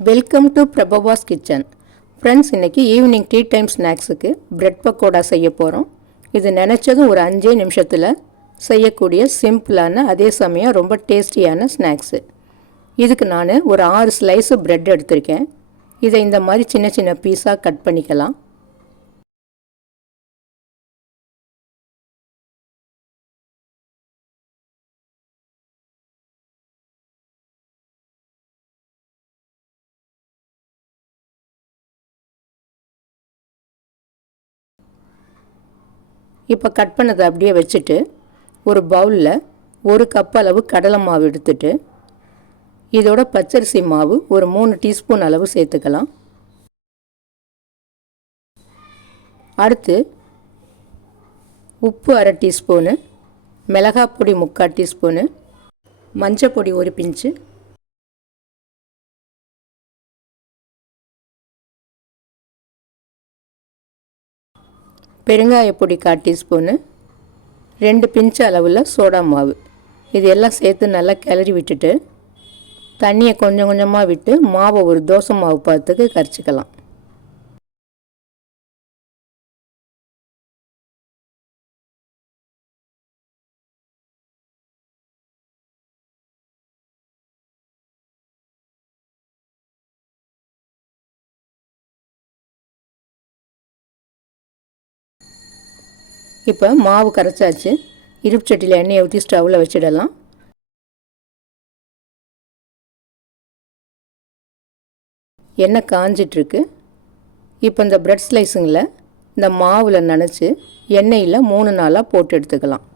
Welcome to Prabavas kitchen. Friends, இன்றைக்கி evening tea time ஸ்நாக்ஸுக்கு bread pakoda செய்ய போகிறோம். இது நினச்சதும் ஒரு 5 நிமிஷத்தில் செய்யக்கூடிய சிம்பிளான அதே சமயம் ரொம்ப டேஸ்டியான ஸ்நாக்ஸு. இதுக்கு நான் ஒரு 6 ஸ்லைஸு பிரெட் எடுத்திருக்கேன். இதை இந்த மாதிரி சின்ன சின்ன பீஸாக கட் பண்ணிக்கலாம். இப்போ கட் பண்ணதை அப்படியே வச்சுட்டு ஒரு பவுலில் 1 கப் அளவு கடலை மாவு எடுத்துட்டு இதோட பச்சரிசி மாவு ஒரு 3 டீஸ்பூன் அளவு சேர்த்துக்கலாம். அடுத்து உப்பு 1/2 டீஸ்பூனு, மிளகாய் பொடி 3/4 டீஸ்பூனு, மஞ்சள் பொடி 1 பிஞ்சு, பெருங்காயப்பொடி 1/4 டீஸ்பூனு, 2 பிஞ்சு அளவில் சோடா மாவு. இது எல்லாம் சேர்த்து நல்லா கிளறி விட்டுட்டு தண்ணியை கொஞ்சம் கொஞ்சமாக விட்டு மாவை ஒரு தோசை மாவு பார்த்துக்கு கரைச்சிக்கலாம். இப்போ மாவு கரைச்சாச்சு. இருப்பு சட்டியில் எண்ணெயை ஊற்றி ஸ்டவ்வில் வச்சிடலாம். எண்ணெய் காஞ்சிட்ருக்கு. இப்போ இந்த பிரெட் ஸ்லைஸுங்களை இந்த மாவில் நனைச்சி எண்ணெயில் 3 நாளாக போட்டு எடுத்துக்கலாம்.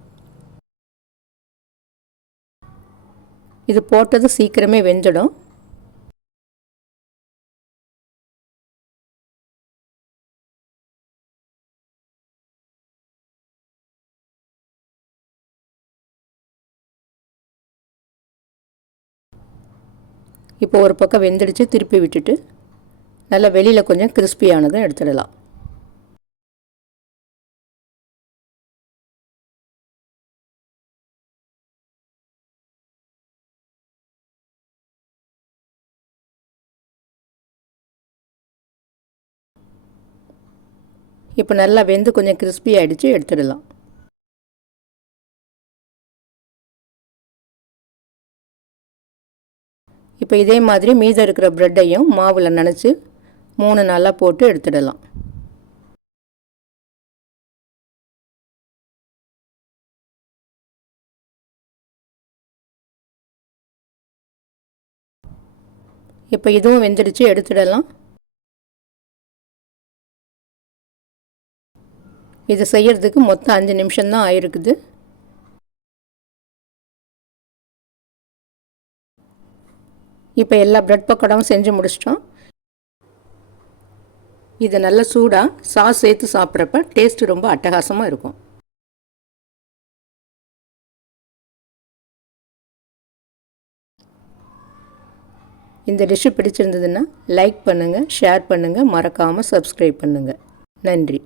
இது போட்டது சீக்கிரமே வெந்துடும். இப்போ ஒரு பக்கம் வெந்துடுச்சு. திருப்பி விட்டுட்டு நல்லா வெளியில் கொஞ்சம் கிறிஸ்பியானதும் எடுத்துடலாம். இப்போ நல்லா வெந்து கொஞ்சம் கிறிஸ்பி ஆகிடுச்சு, எடுத்துடலாம். இப்போ இதே மாதிரி மீதம் இருக்கிற ப்ரெட்டையும் மாவில் நனைச்சி 3 நாளாக போட்டு எடுத்துடலாம். இப்போ இதுவும் வெந்துடுச்சு, எடுத்துடலாம். இது செய்யறதுக்கு மொத்தம் 5 நிமிஷம்தான் ஆயிருக்குது. இப்போ எல்லா பிரெட் பக்கோடாவும் செஞ்சு முடிச்சிட்டோம். இது நல்ல சூடாக சாஸ் சேர்த்து சாப்பிட்றப்ப டேஸ்ட்டு ரொம்ப அட்டகாசமாக இருக்கும். இந்த டிஷ்ஷு பிடிச்சிருந்ததுன்னா லைக் பண்ணுங்கள், ஷேர் பண்ணுங்கள், மறக்காமல் சப்ஸ்கிரைப் பண்ணுங்கள். நன்றி.